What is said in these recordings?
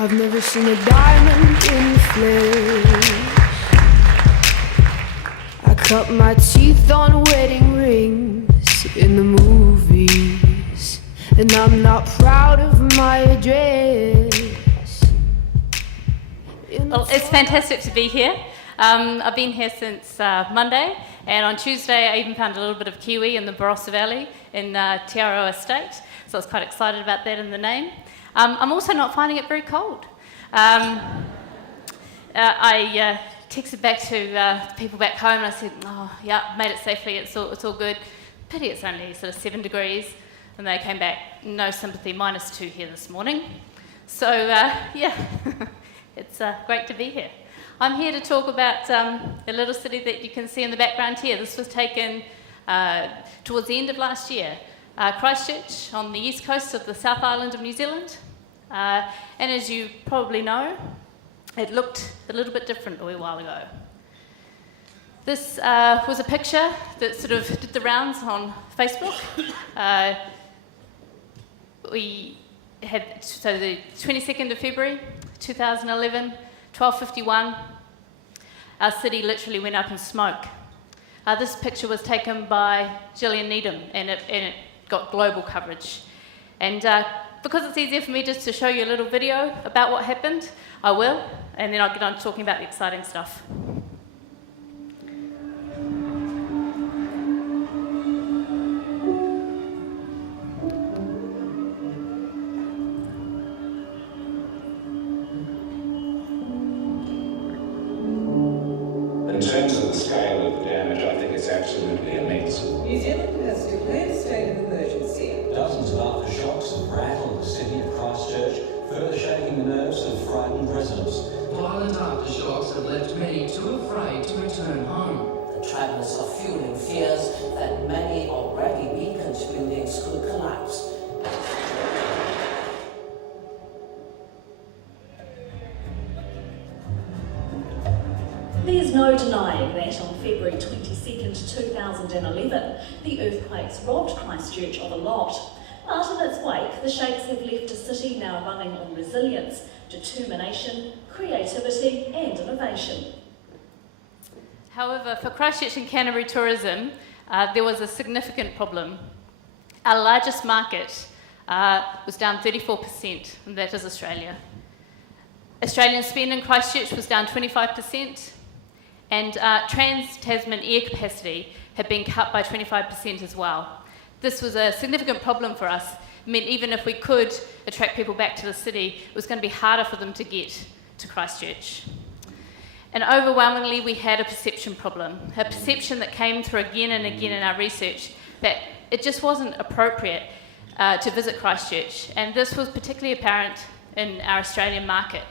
I've never seen a diamond in the flesh. I cut my teeth on wedding rings in the movies, and I'm not proud of my address. Well, it's fantastic to be here. I've been here since Monday, and on Tuesday I even found a little bit of kiwi in the Barossa Valley in Te Aroha Estate, so I was quite excited about that in the name. I'm also not finding it very cold. I texted back to people back home and I said, oh yeah, made it safely, it's all good. Pity it's only sort of 7 degrees. And they came back, no sympathy, -2 here this morning. So yeah, it's great to be here. I'm here to talk about a little city that you can see in the background here. This was taken towards the end of last year. Christchurch on the east coast of the South Island of New Zealand. And as you probably know, it looked a little bit different a wee while ago. This was a picture that sort of did the rounds on Facebook. We had, so the 22nd of February 2011, 12:51, our city literally went up in smoke. This picture was taken by Gillian Needham, and it got global coverage. And because it's easier for me just to show you a little video about what happened, I will, and then I'll get on to talking about the exciting stuff. In terms of the scale of the damage, I think it's absolutely immense. New Zealand has declared a state of emergency. Dozens of aftershocks have rattled the city of Christchurch, further shaking the nerves of frightened residents. Violent aftershocks have left many too afraid to return home. The tremors are fueling fears that many already beacon buildings could collapse. There's no denying that on February 22nd, 2011, the earthquakes robbed Christchurch of a lot. But in its wake, the shakes have left a city now running on resilience, determination, creativity and innovation. However, for Christchurch and Canterbury Tourism, there was a significant problem. Our largest market was down 34%, and that is Australia. Australian spend in Christchurch was down 25%, and trans-Tasman air capacity had been cut by 25% as well. This was a significant problem for us. It meant even if we could attract people back to the city, it was going to be harder for them to get to Christchurch. And overwhelmingly, we had a perception problem, a perception that came through again and again in our research that it just wasn't appropriate to visit Christchurch. And this was particularly apparent in our Australian market.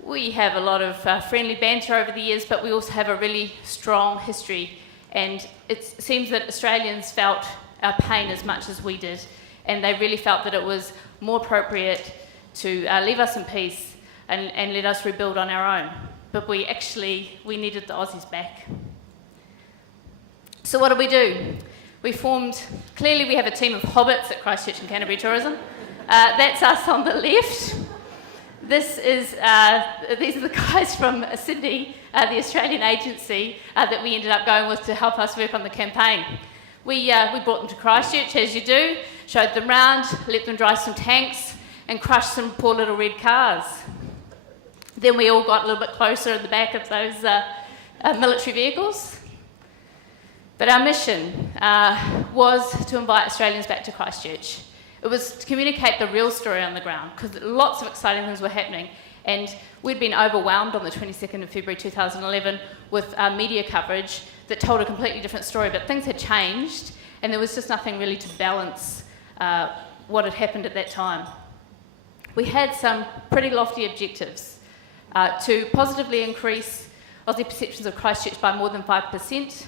We have a lot of friendly banter over the years, but we also have a really strong history. And it seems that Australians felt our pain as much as we did. And they really felt that it was more appropriate to leave us in peace and let us rebuild on our own. But we needed the Aussies back. So what did we do? Clearly we have a team of hobbits at Christchurch and Canterbury Tourism. That's us on the left. These are the guys from Sydney, the Australian agency that we ended up going with to help us work on the campaign. We brought them to Christchurch, as you do, showed them round, let them drive some tanks, and crushed some poor little red cars. Then we all got a little bit closer in the back of those military vehicles. But our mission was to invite Australians back to Christchurch. It was to communicate the real story on the ground, because lots of exciting things were happening, and we'd been overwhelmed on the 22nd of February 2011 with media coverage that told a completely different story, but things had changed, and there was just nothing really to balance what had happened at that time. We had some pretty lofty objectives to positively increase Aussie perceptions of Christchurch by more than 5%,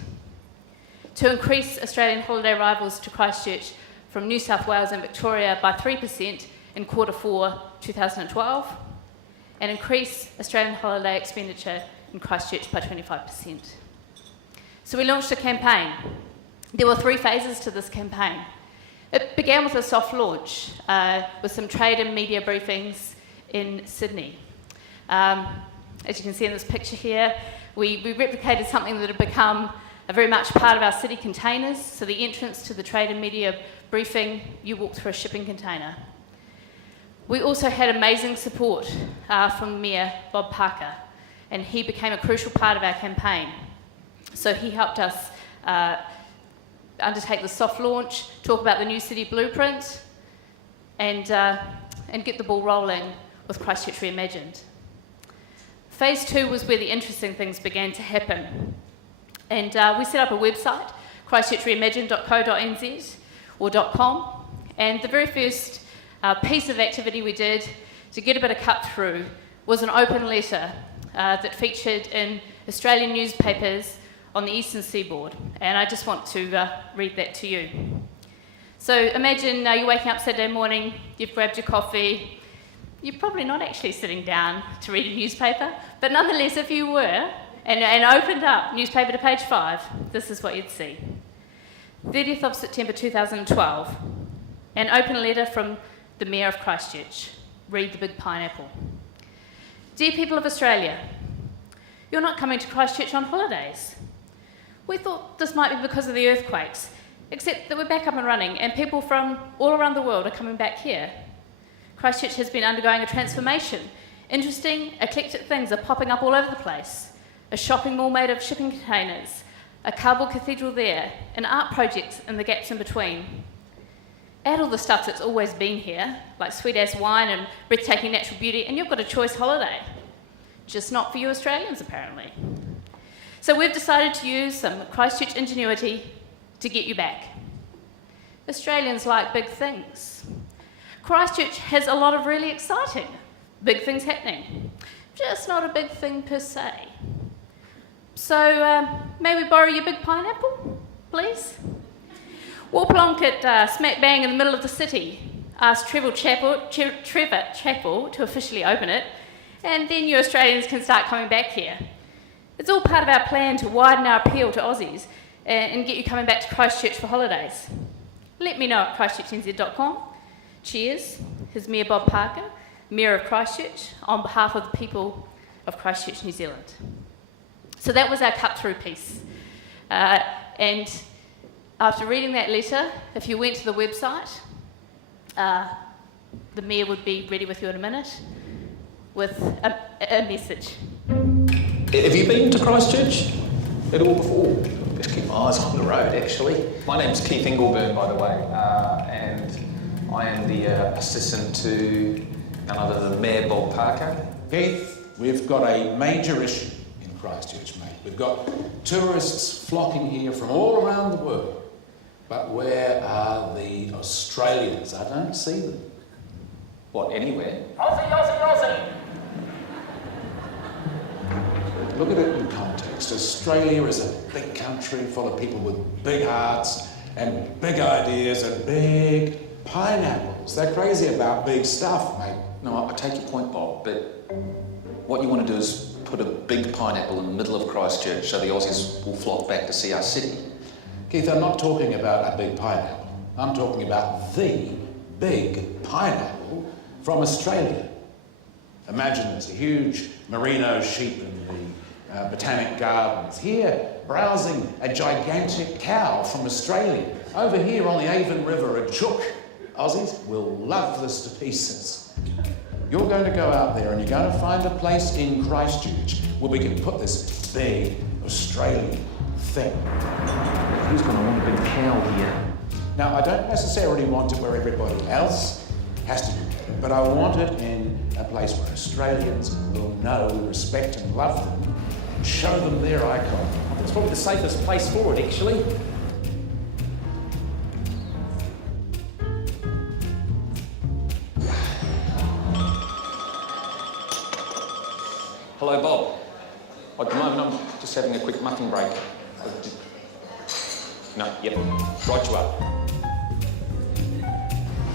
to increase Australian holiday arrivals to Christchurch from New South Wales and Victoria by 3% in Q4 2012, and increase Australian holiday expenditure in Christchurch by 25%. So we launched a campaign. There were 3 phases to this campaign. It began with a soft launch, with some trade and media briefings, in Sydney. As you can see in this picture here, we replicated something that had become a very much part of our city containers. So the entrance to the trade and media briefing, you walk through a shipping container. We also had amazing support from Mayor Bob Parker, and he became a crucial part of our campaign. So he helped us undertake the soft launch, talk about the new city blueprint, and get the ball rolling with Christchurch Reimagined. Phase 2 was where the interesting things began to happen. And we set up a website, christchurchreimagined.co.nz or .com, and the very first piece of activity we did to get a bit of cut through was an open letter that featured in Australian newspapers on the eastern seaboard, and I just want to read that to you. So imagine you're waking up Saturday morning, you've grabbed your coffee, you're probably not actually sitting down to read a newspaper, but nonetheless, if you were, and opened up newspaper to page 5, this is what you'd see. 30th of September 2012, an open letter from the Mayor of Christchurch. Read the big pineapple. Dear people of Australia, you're not coming to Christchurch on holidays. We thought this might be because of the earthquakes, except that we're back up and running and people from all around the world are coming back here. Christchurch has been undergoing a transformation. Interesting, eclectic things are popping up all over the place. A shopping mall made of shipping containers, a cardboard cathedral there, and art projects in the gaps in between. Add all the stuff that's always been here, like sweet-ass wine and breathtaking natural beauty, and you've got a choice holiday. Just not for you Australians, apparently. So we've decided to use some Christchurch ingenuity to get you back. Australians like big things. Christchurch has a lot of really exciting big things happening, just not a big thing per se. So may we borrow your big pineapple, please? Warplonk it smack bang in the middle of the city. Ask Trevor Chapel to officially open it, and then you Australians can start coming back here. It's all part of our plan to widen our appeal to Aussies and get you coming back to Christchurch for holidays. Let me know at christchurchnz.com. Cheers. Here's Mayor Bob Parker, Mayor of Christchurch, on behalf of the people of Christchurch, New Zealand. So that was our cut-through piece. And after reading that letter, if you went to the website, the Mayor would be ready with you in a minute with a message. Have you been to Christchurch at all before? Just keep my eyes on the road, actually. My name's Keith Ingleburn, by the way, and I am the assistant to none other than Mayor Bob Parker. Keith, we've got a major issue in Christchurch, mate. We've got tourists flocking here from all around the world. But where are the Australians? I don't see them. What, anywhere? Aussie, Aussie, Aussie! Look at it in context. Australia is a big country full of people with big hearts and big ideas and big pineapples. They're crazy about big stuff, mate. No, I take your point, Bob, but what you want to do is put a big pineapple in the middle of Christchurch so the Aussies will flock back to see our city. Keith, I'm not talking about a big pineapple. I'm talking about the big pineapple from Australia. Imagine there's a huge merino sheep in the Botanic Gardens. Here, browsing a gigantic cow from Australia. Over here on the Avon River, a chook. Aussies will love this to pieces. You're going to go out there and you're going to find a place in Christchurch where we can put this big Australian thing. Who's going to want a big cow here? Now, I don't necessarily want it where everybody else has to do it, but I want it in a place where Australians will know, respect and love them and show them their icon. I think it's probably the safest place for it, actually. Hello, Bob. At the moment, I'm just having a quick mutton break. No, yep, right you are.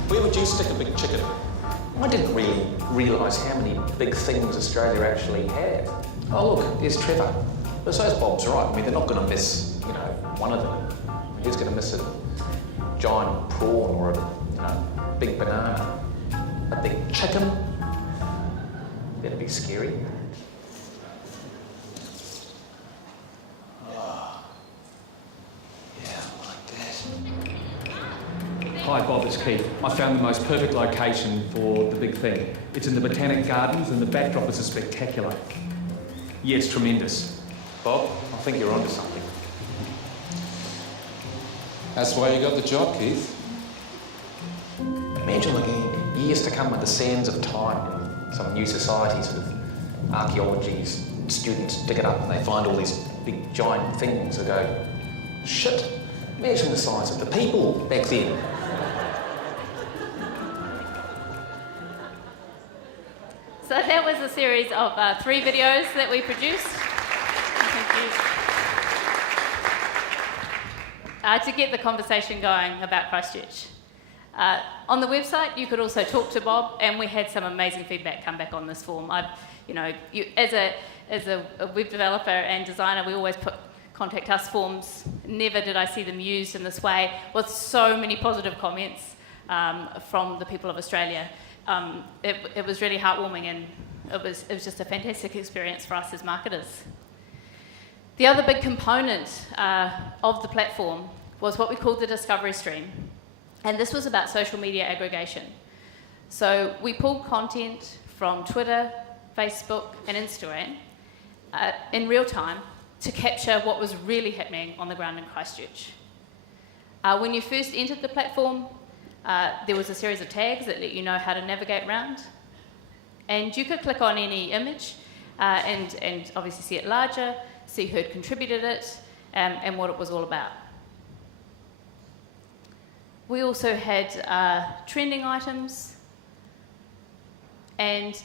Where would you stick a big chicken? I didn't really realise how many big things Australia actually have. Oh look, there's Trevor. But so's Bob's right. I mean, they're not going to miss, one of them. Who's going to miss a giant prawn or a, big banana? A big chicken? That'd be scary. Hi Bob, it's Keith. I found the most perfect location for the big thing. It's in the Botanic Gardens and the backdrop is spectacular. Yes, tremendous. Bob, I think you're onto something. That's why you got the job, Keith. Imagine looking years to come with the sands of time. Some new society, sort of archaeology students dig it up and they find all these big giant things and go, shit, imagine the size of the people back then. So that was a series of 3 videos that we produced. To get the conversation going about Christchurch. On the website, you could also talk to Bob, and we had some amazing feedback come back on this form. As a web developer and designer, we always put contact us forms. Never did I see them used in this way, with so many positive comments from the people of Australia. It was really heartwarming, and it was just a fantastic experience for us as marketers. The other big component of the platform was what we called the discovery stream. And this was about social media aggregation. So we pulled content from Twitter, Facebook, and Instagram in real time to capture what was really happening on the ground in Christchurch. When you first entered the platform, there was a series of tags that let you know how to navigate around. And you could click on any image and obviously see it larger, see who had contributed it, and what it was all about. We also had trending items, and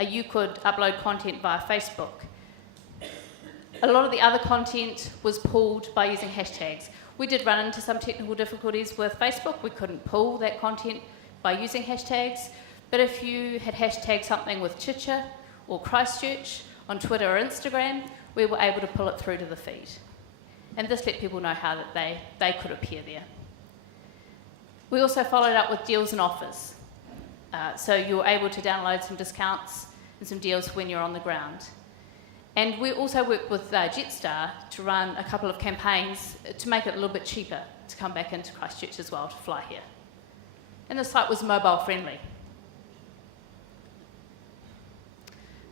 you could upload content via Facebook. A lot of the other content was pulled by using hashtags. We did run into some technical difficulties with Facebook. We couldn't pull that content by using hashtags, but if you had hashtagged something with Chicha or Christchurch on Twitter or Instagram, we were able to pull it through to the feed. And this let people know how that they could appear there. We also followed up with deals and offers. So you were able to download some discounts and some deals when you're on the ground. And we also worked with Jetstar to run a couple of campaigns to make it a little bit cheaper to come back into Christchurch as well to fly here. And the site was mobile friendly.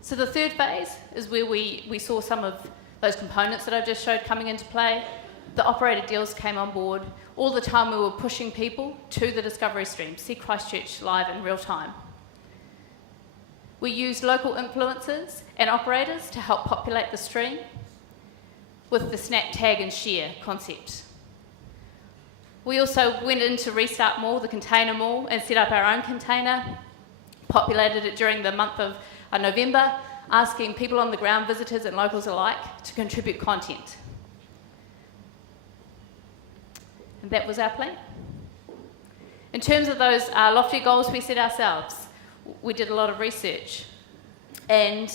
So the third phase is where we saw some of those components that I just showed coming into play. The operator deals came on board. All the time we were pushing people to the discovery stream, see Christchurch live in real time. We used local influencers and operators to help populate the stream with the snap, tag and share concept. We also went into Restart Mall, the container mall, and set up our own container, populated it during the month of November, asking people on the ground, visitors and locals alike, to contribute content. And that was our plan. In terms of those lofty goals we set ourselves, we did a lot of research, and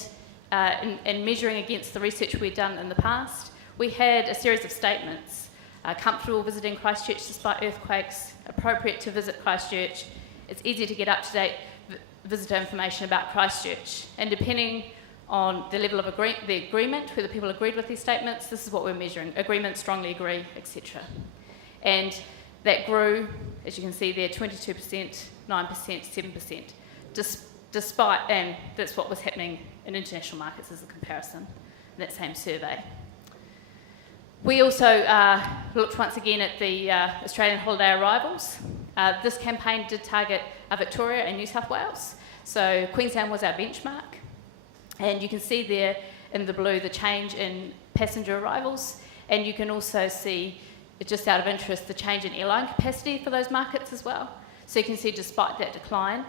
measuring against the research we'd done in the past, we had a series of statements. Comfortable visiting Christchurch despite earthquakes, appropriate to visit Christchurch, it's easy to get up-to-date visitor information about Christchurch, and depending on the level of the agreement, whether people agreed with these statements, this is what we're measuring: agreement, strongly agree, etc. And that grew, as you can see there, 22%, 9%, 7%, despite, and that's what was happening in international markets as a comparison in that same survey. We also looked once again at the Australian holiday arrivals. This campaign did target Victoria and New South Wales, so Queensland was our benchmark. And you can see there in the blue the change in passenger arrivals, and you can also see, just out of interest, the change in airline capacity for those markets as well. So you can see despite that decline,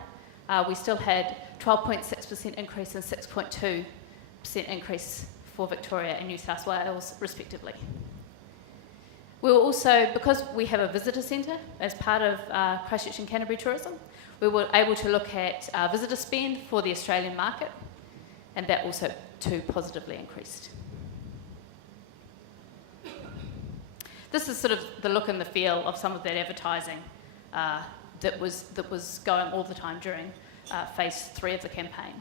we still had 12.6% increase and 6.2% increase for Victoria and New South Wales, respectively. We were also, because we have a visitor centre as part of Christchurch and Canterbury Tourism, we were able to look at visitor spend for the Australian market, and that also too positively increased. This is sort of the look and the feel of some of that advertising that was going all the time during phase 3 of the campaign.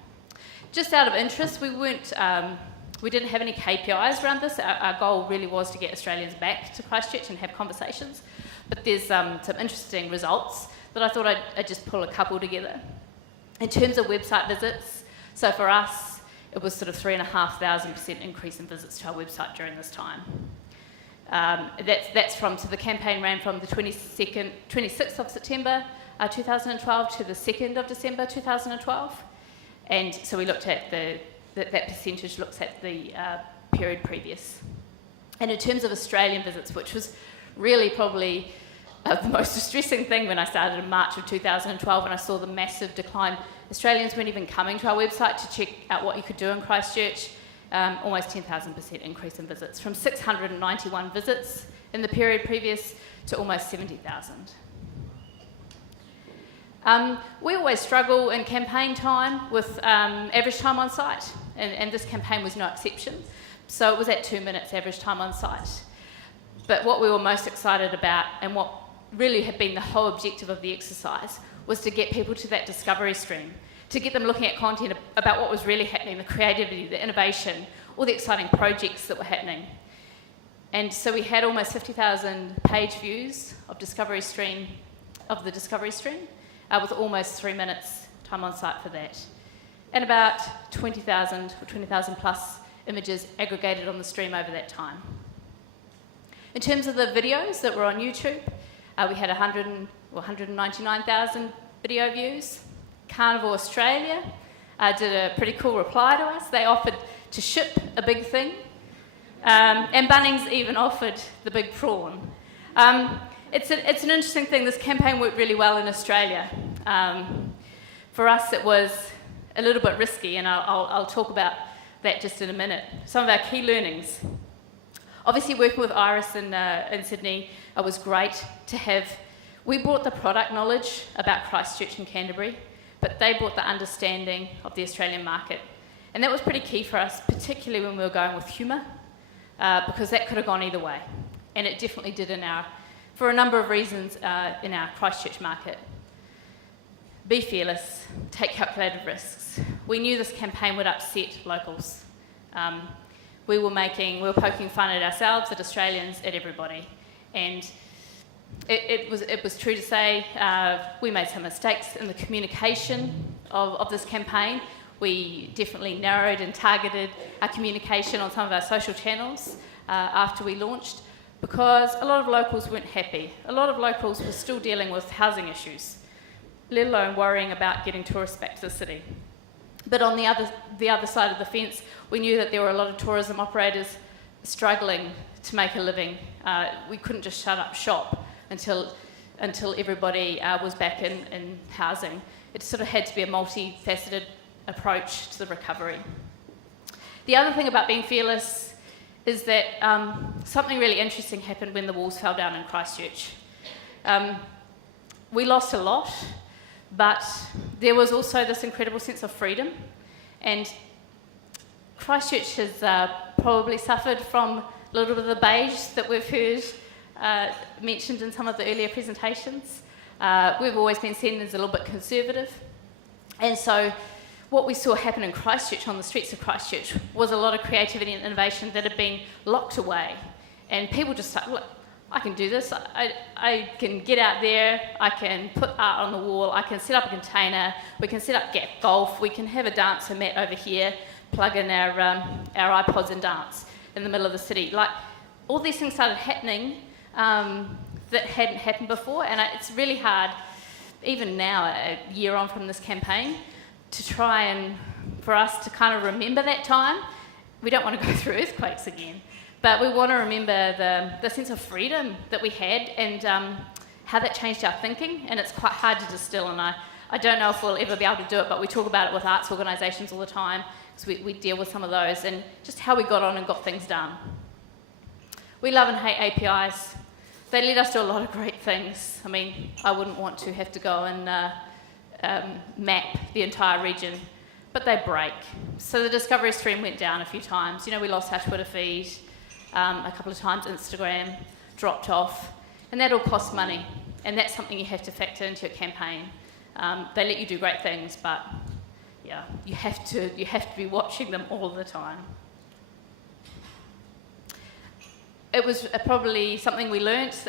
Just out of interest, we didn't have any KPIs around this. Our goal really was to get Australians back to Christchurch and have conversations. But there's some interesting results that I thought I'd just pull a couple together. In terms of website visits, so for us, it was sort of 3,500% increase in visits to our website during this time. So the campaign ran from the 26th of September 2012 to the 2nd of December 2012. And so we looked at that percentage looks at the period previous. And in terms of Australian visits, which was really probably the most distressing thing when I started in March of 2012 when I saw the massive decline. Australians weren't even coming to our website to check out what you could do in Christchurch. Almost 10,000% increase in visits, from 691 visits in the period previous to almost 70,000. We always struggle in campaign time with average time on site, and this campaign was no exception. So it was at 2 minutes average time on site. But what we were most excited about, and what really had been the whole objective of the exercise, was to get people to that discovery stream, to get them looking at content about what was really happening, the creativity, the innovation, all the exciting projects that were happening. And so we had almost 50,000 page views of the discovery stream, with almost 3 minutes time on site for that. And about 20,000 or 20,000 plus images aggregated on the stream over that time. In terms of the videos that were on YouTube, we had 199,000 video views. Carnival Australia did a pretty cool reply to us. They offered to ship a big thing. And Bunnings even offered the big prawn. It's an interesting thing. This campaign worked really well in Australia. For us, it was a little bit risky, and I'll talk about that just in a minute. Some of our key learnings. Obviously, working with Iris in Sydney was great to have. We brought the product knowledge about Christchurch and Canterbury, but they brought the understanding of the Australian market. And that was pretty key for us, particularly when we were going with humour, because that could have gone either way. And it definitely did for a number of reasons in our Christchurch market. Be fearless, take calculated risks. We knew this campaign would upset locals. We were poking fun at ourselves, at Australians, at everybody. And it was true to say we made some mistakes in the communication of this campaign. We definitely narrowed and targeted our communication on some of our social channels after we launched, because a lot of locals weren't happy. A lot of locals were still dealing with housing issues, let alone worrying about getting tourists back to the city. But on the other side of the fence, we knew that there were a lot of tourism operators struggling to make a living. We couldn't just shut up shop until everybody was back in housing. It sort of had to be a multifaceted approach to the recovery. The other thing about being fearless is that something really interesting happened when the walls fell down in Christchurch. We lost a lot, but there was also this incredible sense of freedom. And Christchurch has probably suffered from a little bit of the beige that we've heard mentioned in some of the earlier presentations. We've always been seen as a little bit conservative. And so what we saw happen in Christchurch, on the streets of Christchurch, was a lot of creativity and innovation that had been locked away. And people just started, look, I can do this. I can get out there, I can put art on the wall, I can set up a container, we can set up gap golf, we can have a dancer mat over here, plug in our iPods and dance in the middle of the city. Like, all these things started happening that hadn't happened before, and it's really hard, even now, a year on from this campaign, to try and, for us to kind of remember that time. We don't want to go through earthquakes again, but we want to remember the sense of freedom that we had and how that changed our thinking, and it's quite hard to distill, and I don't know if we'll ever be able to do it, but we talk about it with arts organisations all the time, because we deal with some of those, and just how we got on and got things done. We love and hate APIs. They let us do a lot of great things. I mean, I wouldn't want to have to go and map the entire region, but they break. So the discovery stream went down a few times. You know, we lost our Twitter feed a couple of times, Instagram dropped off, and that all costs money, and that's something you have to factor into your campaign. They let you do great things, but yeah, you have to be watching them all the time. It was probably something we learnt,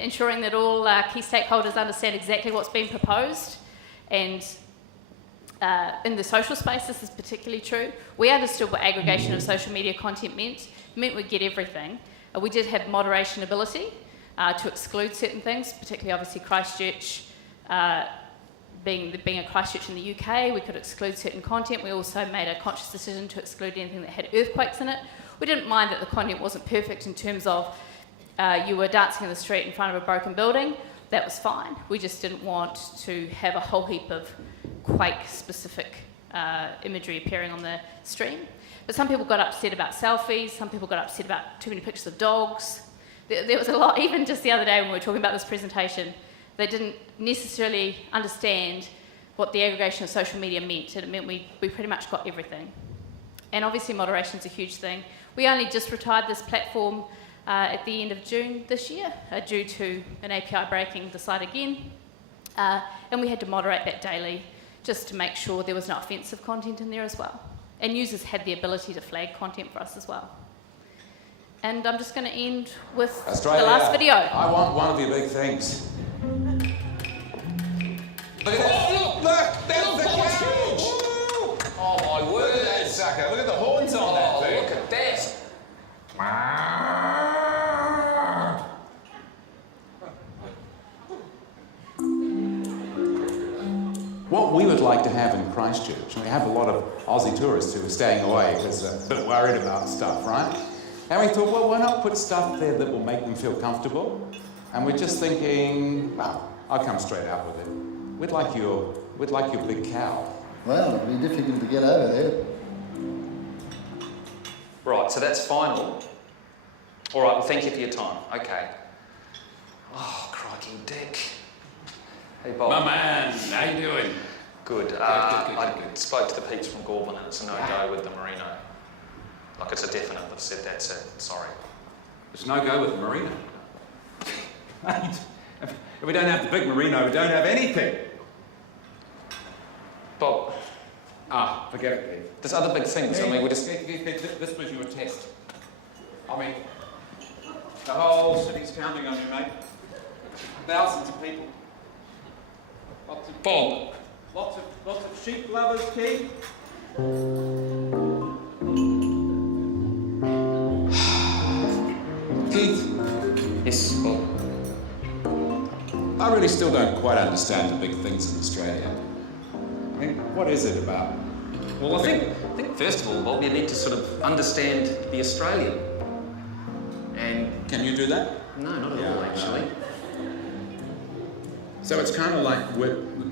ensuring that all key stakeholders understand exactly what's being proposed. And in the social space, this is particularly true. We understood what aggregation of social media content meant. It meant we'd get everything. We did have moderation ability to exclude certain things, particularly obviously Christchurch, being a Christchurch in the UK, we could exclude certain content. We also made a conscious decision to exclude anything that had earthquakes in it. We didn't mind that the content wasn't perfect in terms of you were dancing in the street in front of a broken building. That was fine. We just didn't want to have a whole heap of quake-specific imagery appearing on the stream. But some people got upset about selfies, some people got upset about too many pictures of dogs. There was a lot, even just the other day when we were talking about this presentation, they didn't necessarily understand what the aggregation of social media meant, and it meant we pretty much got everything. And obviously moderation's a huge thing. We only just retired this platform at the end of June this year, due to an API breaking the site again. And we had to moderate that daily just to make sure there was no offensive content in there as well. And users had the ability to flag content for us as well. And I'm just going to end with Australia, the last video. I want one of your big things. Look at that. Oh, look, that's the couch! Oh my word. Look at that sucker. Look at the horns on that thing. Look at that. What we would like to have in Christchurch, and we have a lot of Aussie tourists who are staying away because they're a bit worried about stuff, right? And we thought, well, why not put stuff there that will make them feel comfortable? And we're just thinking, well, I'll come straight out with it. We'd like your big cow. Well, it'd be difficult to get over there. Right, so that's final. All right, well, thank you for your time. Okay. Oh, crikey, Dick. Hey, Bob. My man, how you doing? Good. I spoke to the peeps from Gorbin and it's a no-go with the merino. Like, it's a definite. They've said that's it. Sorry. It's no go with the merino. If we don't have the big merino, we don't have anything. Bob. Forget it, Keith. There's other big things. I mean, we just... This was your test. I mean, the whole city's counting on you, mate. Thousands of people. Lots of Bob. Lots of sheep lovers, Keith. Keith. Yes, Bob. I really still don't quite understand the big things in Australia. I mean, what is it about? Well, I think first of all, Bob, you need to sort of understand the Australian. And... Can you do that? No, not at all, actually. So it's kind of like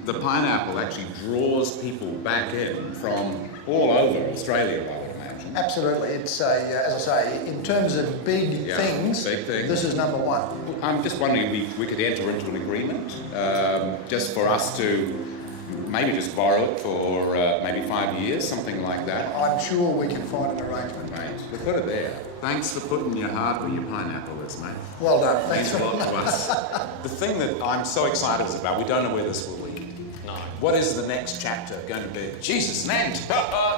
the pineapple actually draws people back in from all over Australia, I would imagine. Absolutely. It's as I say, in terms of big things, this is number one. I'm just wondering if we could enter into an agreement just for us to maybe just borrow it for maybe 5 years, something like that. I'm sure we can find an arrangement. Mate, we put it there. Thanks for putting your heart where your pineapple is, mate. Well done. Thanks a lot to us. The thing that I'm so excited about, we don't know where this will lead. No. What is the next chapter going to be? Jesus, man!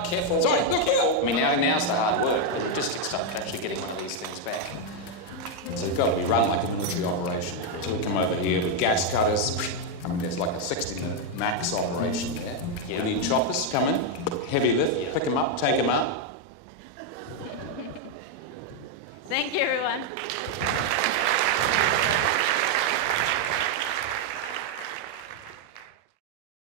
Careful. Sorry, look here! I mean, now's the hard work, the logistics stuff, actually getting one of these things back. So it's got to be run like a military operation. So we come over here with gas cutters. I mean, there's like a 60-minute max operation there. Yeah. We need choppers come in, heavy lift, pick them up, take them out. Thank you, everyone.